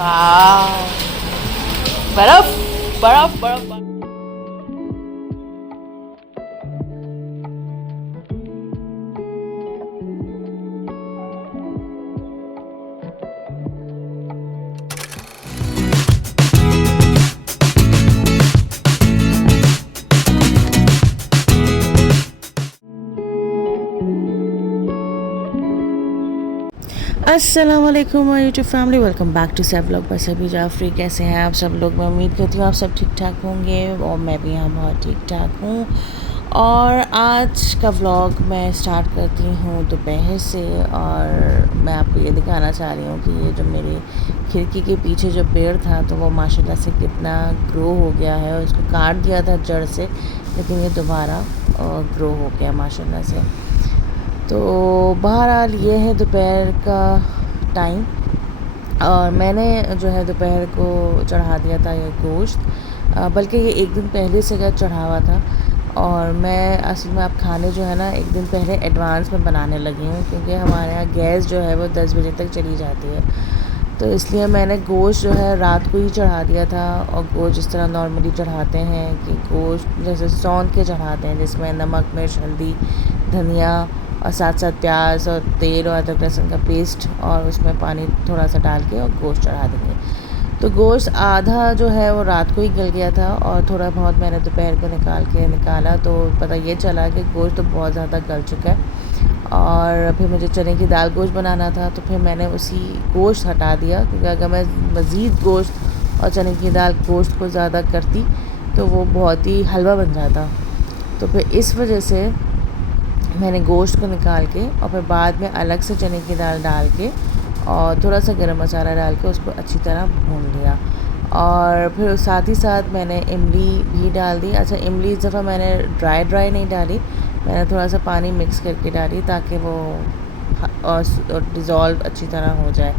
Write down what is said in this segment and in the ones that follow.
वाह, बर्फ बर्फ बर्फ बर्फ। अस्सलाम वालेकुम my YouTube family, welcome back to Saif vlog by Sabhi Jafri. कैसे हैं आप सब लोग? मैं उम्मीद करती हूँ आप सब ठीक ठाक होंगे और मैं भी यहाँ बहुत ठीक ठाक हूँ। और आज का व्लॉग मैं स्टार्ट करती हूँ दोपहर से, और मैं आपको ये दिखाना चाह रही हूँ कि ये जो मेरे खिड़की के पीछे जो पेड़ था तो वो माशाल्लाह से कितना ग्रो हो गया है। और इसको काट दिया था जड़ से, लेकिन ये दोबारा ग्रो हो गया माशाल्लाह से। तो बहरहाल ये है दोपहर का टाइम, और मैंने जो है दोपहर को चढ़ा दिया था ये गोश्त, बल्कि ये एक दिन पहले से का चढ़ा हुआ था। और मैं असल में आप खाने जो है ना एक दिन पहले एडवांस में बनाने लगी हूँ, क्योंकि हमारे यहाँ गैस जो है वो 10 बजे तक चली जाती है। तो इसलिए मैंने गोश्त जो है रात को ही चढ़ा दिया था। और गोश्त जिस तरह नॉर्मली चढ़ाते हैं कि गोश्त जैसे सौंध के चढ़ाते हैं, जिसमें नमक, मिर्च, हल्दी, धनिया और साथ साथ प्याज और तेल और अदरक लहसुन का पेस्ट, और उसमें पानी थोड़ा सा डाल के और गोश्त चढ़ा देंगे। तो गोश्त आधा जो है वो रात को ही गल गया था, और थोड़ा बहुत मैंने दोपहर को निकाला तो पता ये चला कि गोश्त तो बहुत ज़्यादा गल चुका है। और फिर मुझे चने की दाल गोश्त बनाना था, तो फिर मैंने उसी गोश्त हटा दिया, क्योंकि अगर मैं मज़ीद गोश्त और चने की दाल गोश्त को ज़्यादा करती तो वो बहुत ही हलवा बन जाता। तो फिर इस वजह से मैंने गोश्त को निकाल के और फिर बाद में अलग से चने की दाल डाल के और थोड़ा सा गरम मसाला डाल के उसको अच्छी तरह भून लिया। और फिर साथ ही साथ मैंने इमली भी डाल दी। अच्छा, इमली इस दफ़ा मैंने ड्राई नहीं डाली, मैंने थोड़ा सा पानी मिक्स करके डाली ताकि वो और डिज़ोल्व अच्छी तरह हो जाए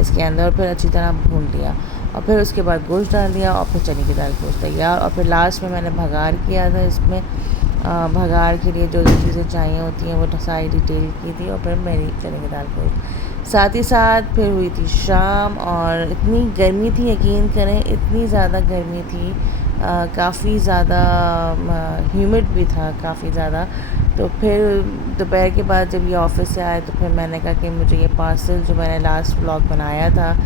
इसके अंदर। और फिर अच्छी तरह भून लिया, और फिर उसके बाद गोश्त डाल दिया, और फिर चने की दाल गोश्त तैयार। और फिर लास्ट में मैंने भगार किया था इसमें। भगार के लिए जो जो चीज़ें चाहिए होती हैं वो सारी डिटेल की थी। और फिर मेरी चने की दाल गोश्त, साथ ही साथ फिर हुई थी शाम। और इतनी गर्मी थी, यकीन करें इतनी ज़्यादा गर्मी थी, काफ़ी ज़्यादा ह्यूमिड भी था काफ़ी ज़्यादा। तो फिर दोपहर के बाद जब ये ऑफ़िस से आए तो फिर मैंने कहा कि मुझे ये पार्सल जो मैंने लास्ट व्लॉग बनाया था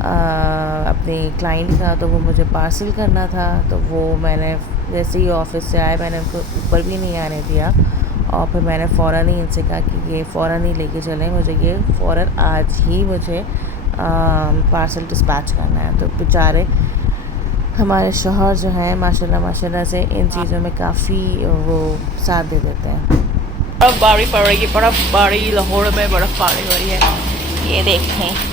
अपने क्लाइंट का, तो वो मुझे पार्सल करना था। तो वो मैंने जैसे ही ऑफ़िस से आए मैंने उनको ऊपर भी नहीं आने दिया, और फिर मैंने फ़ौरन ही इनसे कहा कि ये फ़ौरन ही लेके चलें, मुझे ये फ़ौरन आज ही मुझे पार्सल डिस्पैच करना है। तो बेचारे हमारे शौहर जो हैं माशाल्लाह से इन चीज़ों में काफ़ी वो साथ दे देते हैं। बर्फबारी पड़ रही है, बर्फबारी, लाहौर में बर्फबारी हो रही है, ये देखें।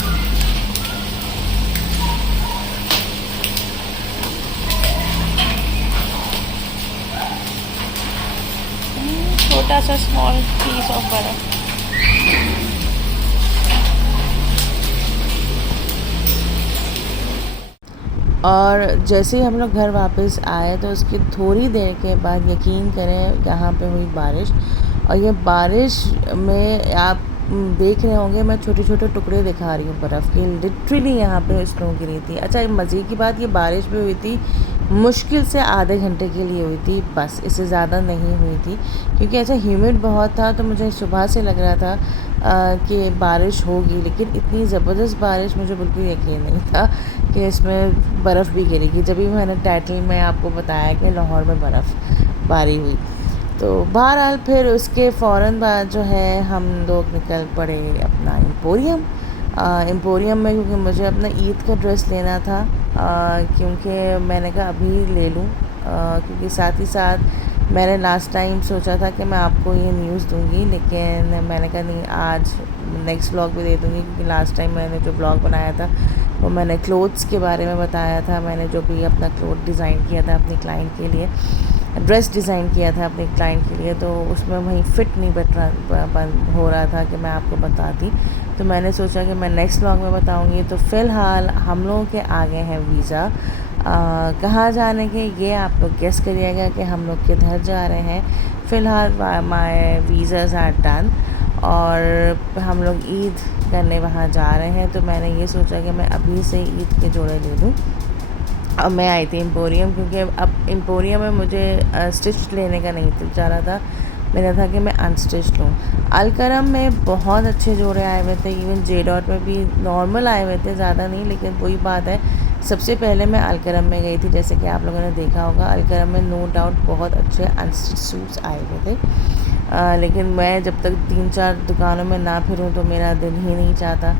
छोटा सा स्मॉल पीस ऑफ बर्फ। और जैसे ही हम लोग घर वापस आए तो उसकी थोड़ी देर के बाद यकीन करें यहाँ पे हुई बारिश। और ये बारिश में आप देख रहे होंगे मैं छोटे छोटे टुकड़े दिखा रही हूँ बर्फ़ के, लिटरली यहाँ पे स्नो गिरी थी। अच्छा, मज़े की बात ये बारिश भी हुई थी, मुश्किल से आधे घंटे के लिए हुई थी बस, इससे ज़्यादा नहीं हुई थी। क्योंकि अच्छा ह्यूमिड बहुत था, तो मुझे सुबह से लग रहा था कि बारिश होगी, लेकिन इतनी ज़बरदस्त बारिश मुझे बिल्कुल यकीन नहीं था कि इसमें बर्फ़ भी गिरेगी। जब भी मैंने टाइटल में आपको बताया कि लाहौर में बर्फ़बारी हुई। तो बहरहाल फिर उसके फ़ौरन बाद जो है हम लोग निकल पड़े अपना एम्पोरियम में, क्योंकि मुझे अपना ईद का ड्रेस लेना था। क्योंकि मैंने कहा अभी ले लूँ, क्योंकि साथ ही साथ मैंने लास्ट टाइम सोचा था कि मैं आपको ये न्यूज़ दूंगी, लेकिन मैंने कहा नहीं, आज नेक्स्ट व्लॉग भी दे दूंगी। क्योंकि लास्ट टाइम मैंने जो ब्लॉग बनाया था वो मैंने क्लोथ्स के बारे में बताया था। मैंने जो भी अपना क्लोथ डिज़ाइन किया था अपनी क्लाइंट के लिए, ड्रेस डिज़ाइन किया था अपने क्लाइंट के लिए, तो उसमें वहीं फ़िट नहीं हो रहा था कि मैं आपको बताती। तो मैंने सोचा कि मैं नेक्स्ट व्लॉग में बताऊंगी। तो फ़िलहाल हम लोगों के आगे हैं वीज़ा, कहाँ जाने के ये आप लोग गेस करिएगा कि हम लोग किधर जा रहे हैं। फ़िलहाल माय वीज़ाज़ आर डन, और हम लोग ईद करने वहाँ जा रहे हैं, तो मैंने ये सोचा कि मैं अभी से ईद के जोड़े ले लूँ। अब मैं आई थी एम्पोरियम, क्योंकि अब एम्पोरियम में मुझे स्टिच लेने का नहीं दिल चाह रहा था, मेरा था कि मैं अनस्टिच लूँ। अलकरम में बहुत अच्छे जोड़े आए हुए थे, इवन जे डॉट में भी नॉर्मल आए हुए थे, ज़्यादा नहीं, लेकिन वही बात है, सबसे पहले मैं अलकरम में गई थी। जैसे कि आप लोगों ने देखा होगा, अलकरम में नो डाउट बहुत अच्छे अनस्टिच सूट्स आए हुए थे। लेकिन मैं जब तक 3-4 दुकानों में ना फिरूँ तो मेरा दिल ही नहीं चाहता।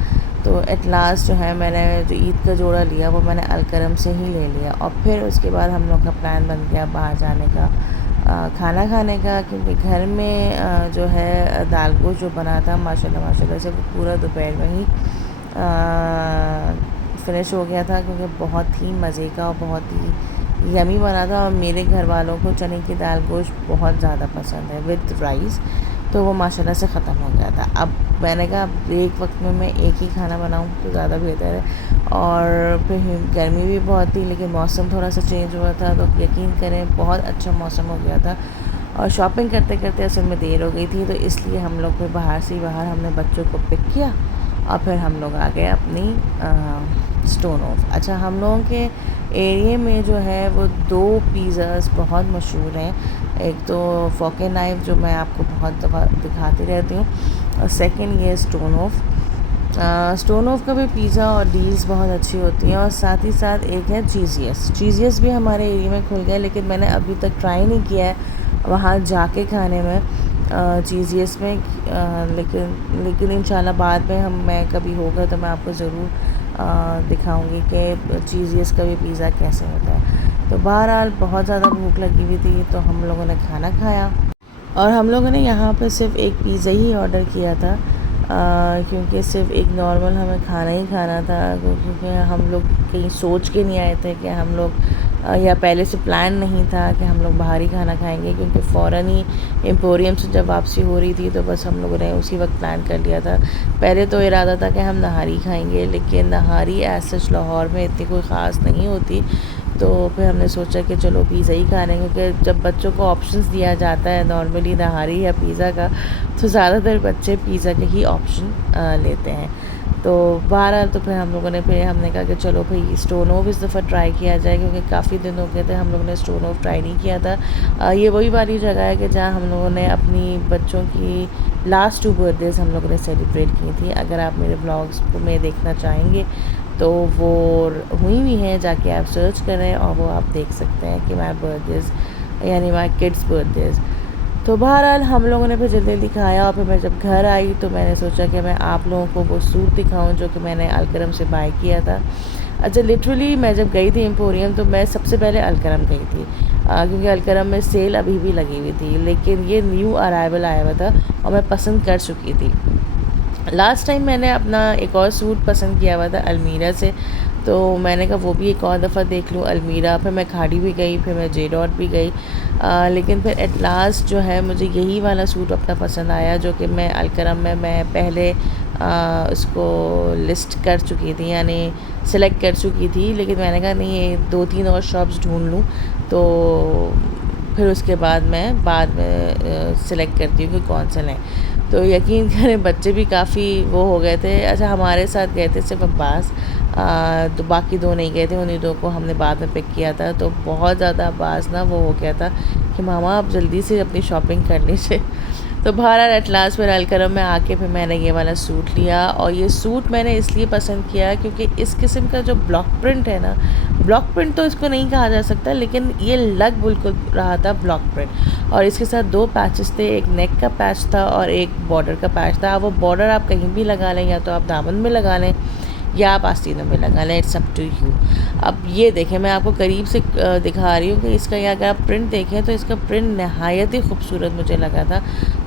तो एट लास्ट जो है, मैंने जो ईद का जोड़ा लिया वो मैंने अलकरम से ही ले लिया। और फिर उसके बाद हम लोग का प्लान बन गया बाहर जाने का, खाना खाने का, क्योंकि घर में जो है दाल गोश्त जो बना था माशाल्लाह से वो पूरा दोपहर में ही फिनिश हो गया था, क्योंकि बहुत ही मज़े का और बहुत ही यमी बना था। और मेरे घर वालों को चने की दाल गोश्त बहुत ज़्यादा पसंद है विद राइस, तो वो माशाल्लाह से ख़त्म हो गया था। अब मैंने कहा ब्रेक वक्त में मैं एक ही खाना बनाऊँ तो ज़्यादा बेहतर है। और फिर गर्मी भी बहुत थी, लेकिन मौसम थोड़ा सा चेंज हुआ था, तो यकीन करें बहुत अच्छा मौसम हो गया था। और शॉपिंग करते करते असल में देर हो गई थी, तो इसलिए हम लोग फिर बाहर से बाहर हमने बच्चों को पिक किया और फिर हम लोग आ गए अपनी स्टोन ऑफ। अच्छा, हम लोगों के एरिया में जो है वो 2 पिज़्ज़ाज़ बहुत मशहूर हैं। एक तो फोके नाइफ जो मैं आपको बहुत दफ़ा दिखाती रहती हूँ, और सेकंड ये स्टोन ऑफ का भी पिज़्ज़ा और डील्स बहुत अच्छी होती हैं। और साथ ही साथ एक है चीज़ियस भी हमारे एरिया में खुल गया, लेकिन मैंने अभी तक ट्राई नहीं किया है वहाँ जाके खाने में चीज़ियस में। लेकिन इंशाल्लाह बाद में मैं कभी होगा तो मैं आपको ज़रूर दिखाऊंगी कि चीज़ियस का भी पिज़्ज़ा कैसे होता है। तो बहरहाल बहुत ज़्यादा भूख लगी हुई थी, तो हम लोगों ने खाना खाया। और हम लोगों ने यहाँ पे सिर्फ एक पिज़्ज़ा ही ऑर्डर किया था, क्योंकि सिर्फ एक नॉर्मल हमें खाना ही खाना था, क्योंकि हम लोग कहीं सोच के नहीं आए थे कि हम लोग या पहले से प्लान नहीं था कि हम लोग बाहर ही खाना खाएंगे, क्योंकि फ़ौरन ही एम्पोरियम से जब वापसी हो रही थी तो बस हम लोगों ने उसी वक्त प्लान कर लिया था। पहले तो इरादा था कि हम नहारी खाएंगे, लेकिन नहारी एज सच लाहौर में इतनी कोई ख़ास नहीं होती, तो फिर हमने सोचा कि चलो पिज़्ज़ा ही खा लेंगे, क्योंकि जब बच्चों को ऑप्शंस दिया जाता है नॉर्मली नहारी या पिज़्ज़ा का, तो ज़्यादातर बच्चे पिज़्ज़ा के ही ऑप्शन लेते हैं। तो बहरहाल तो फिर हमने कहा कि चलो भाई स्टोन ऑफ इस दफ़ा ट्राई किया जाए, क्योंकि काफ़ी दिन हो गए थे हम लोगों ने स्टोन ऑफ ट्राई नहीं किया था। ये वही वाली जगह है कि जहाँ हम लोगों ने अपनी बच्चों की लास्ट 2 बर्थडेज़ हम लोगों ने सेलिब्रेट की थी। अगर आप मेरे ब्लॉग्स को में देखना चाहेंगे तो वो हुई हैं, जाके आप सर्च करें और वो आप देख सकते हैं कि माई बर्थडेज़ यानी माई किड्स बर्थडेज़। तो बहरहाल हम लोगों ने फिर जल्दी जल्दी खाया, और फिर मैं जब घर आई तो मैंने सोचा कि मैं आप लोगों को वो सूट दिखाऊं जो कि मैंने अलकरम से बाय किया था। अच्छा, लिटरली मैं जब गई थी एम्पोरियम तो मैं सबसे पहले अलकरम गई थी, क्योंकि अलकरम में सेल अभी भी लगी हुई थी, लेकिन ये न्यू अराइवल आया हुआ था और मैं पसंद कर चुकी थी। लास्ट टाइम मैंने अपना एक और सूट पसंद किया हुआ था अलमीरा से, तो मैंने कहा वो भी एक और दफ़ा देख लूँ अलमीरा। फिर मैं खाड़ी भी गई, फिर मैं जे डॉट भी गई, लेकिन फिर एट लास्ट जो है मुझे यही वाला सूट अपना पसंद आया, जो कि मैं अलकरम में मैं पहले उसको लिस्ट कर चुकी थी, यानी सिलेक्ट कर चुकी थी। लेकिन मैंने कहा नहीं, ये 2-3 और शॉप्स ढूंढ लूँ, तो फिर उसके बाद मैं सिलेक्ट करती हूँ कि कौन सा लें। तो यकीन करें बच्चे भी काफ़ी वो हो गए थे। अच्छा, हमारे साथ गए थे सिर्फ अब्बास, तो बाकी 2 नहीं गए थे, उन्हीं 2 को हमने बाद में पिक किया था। तो बहुत ज़्यादा अब्बास ना वो हो गया था कि मामा आप जल्दी से अपनी शॉपिंग कर लीजिए। तो बहरहाल एट लास्ट फिर अलकरम में आके फिर मैंने ये वाला सूट लिया, और ये सूट मैंने इसलिए पसंद किया क्योंकि इस किस्म का जो ब्लॉक प्रिंट है ना, ब्लॉक प्रिंट तो इसको नहीं कहा जा सकता, लेकिन ये लग बिल्कुल रहा था ब्लॉक प्रिंट। और इसके साथ 2 पैचेस थे, एक नेक का पैच था और एक बॉर्डर का पैच था। वो बॉर्डर आप कहीं भी लगा लें, या तो आप दामन में लगा लें या आप आस्तीनों में लगा लें, इट्स अप टू यू। अब ये देखें, मैं आपको करीब से दिखा रही हूँ कि इसका या अगर आप प्रिंट देखें तो इसका प्रिंट नहायत ही खूबसूरत मुझे लगा था।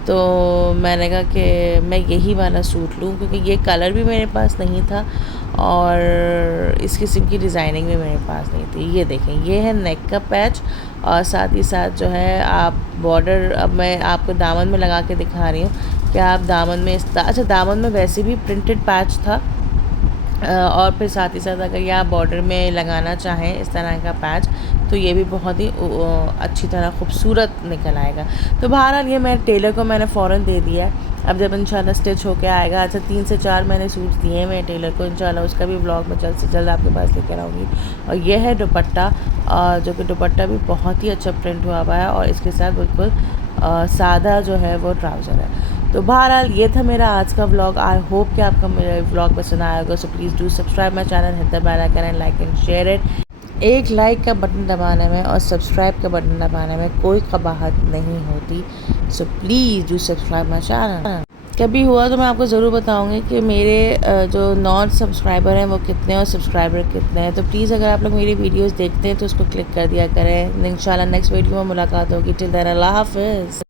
तो मैंने कहा कि मैं यही वाला सूट लूँ, क्योंकि ये कलर भी मेरे पास नहीं था और इस किस्म की डिज़ाइनिंग भी मेरे पास नहीं थी। ये देखें, ये है नेक का पैच, और साथ ही साथ जो है आप बॉर्डर, अब मैं आपको दामन में लगा के दिखा रही हूँ कि आप दामन में अच्छा, दामन में वैसे भी प्रिंटेड पैच था, और फिर साथ ही साथ अगर ये आप बॉर्डर में लगाना चाहें इस तरह का पैच तो ये भी बहुत ही अच्छी तरह खूबसूरत निकल आएगा। तो बहरहाल ये मैं टेलर को मैंने फ़ौरन दे दिया है। अब जब इंशाल्लाह स्टिच होके आएगा, अच्छा 3 से 4 मैंने सूट दिए हैं टेलर को, इंशाल्लाह उसका भी व्लॉग मैं जल्द से जल्द आपके पास लेकर आऊँगी। और ये है दुपट्टा, जो कि दुपट्टा भी बहुत ही अच्छा प्रिंट हुआ है और इसके साथ बिल्कुल सादा जो है वो ट्राउज़र है। तो बहरहाल ये था मेरा आज का व्लॉग। आई होप कि आपको मेरा व्लॉग पसंद आया होगा। So please do subscribe my channel, hit the bell icon and like and share it. एक लाइक का बटन दबाने में और सब्सक्राइब का बटन दबाने में कोई कबाहत नहीं होती। सो please do subscribe my channel. कभी हुआ तो मैं आपको ज़रूर बताऊंगी कि मेरे जो नॉन सब्सक्राइबर हैं वो कितने और सब्सक्राइबर कितने हैं। तो प्लीज़ अगर आप लोग मेरी वीडियोस देखते हैं तो उसको क्लिक कर दिया करें। इंशाल्लाह नेक्स्ट वीडियो में मुलाकात होगी। टिल देन अल्लाह हाफ़िज़।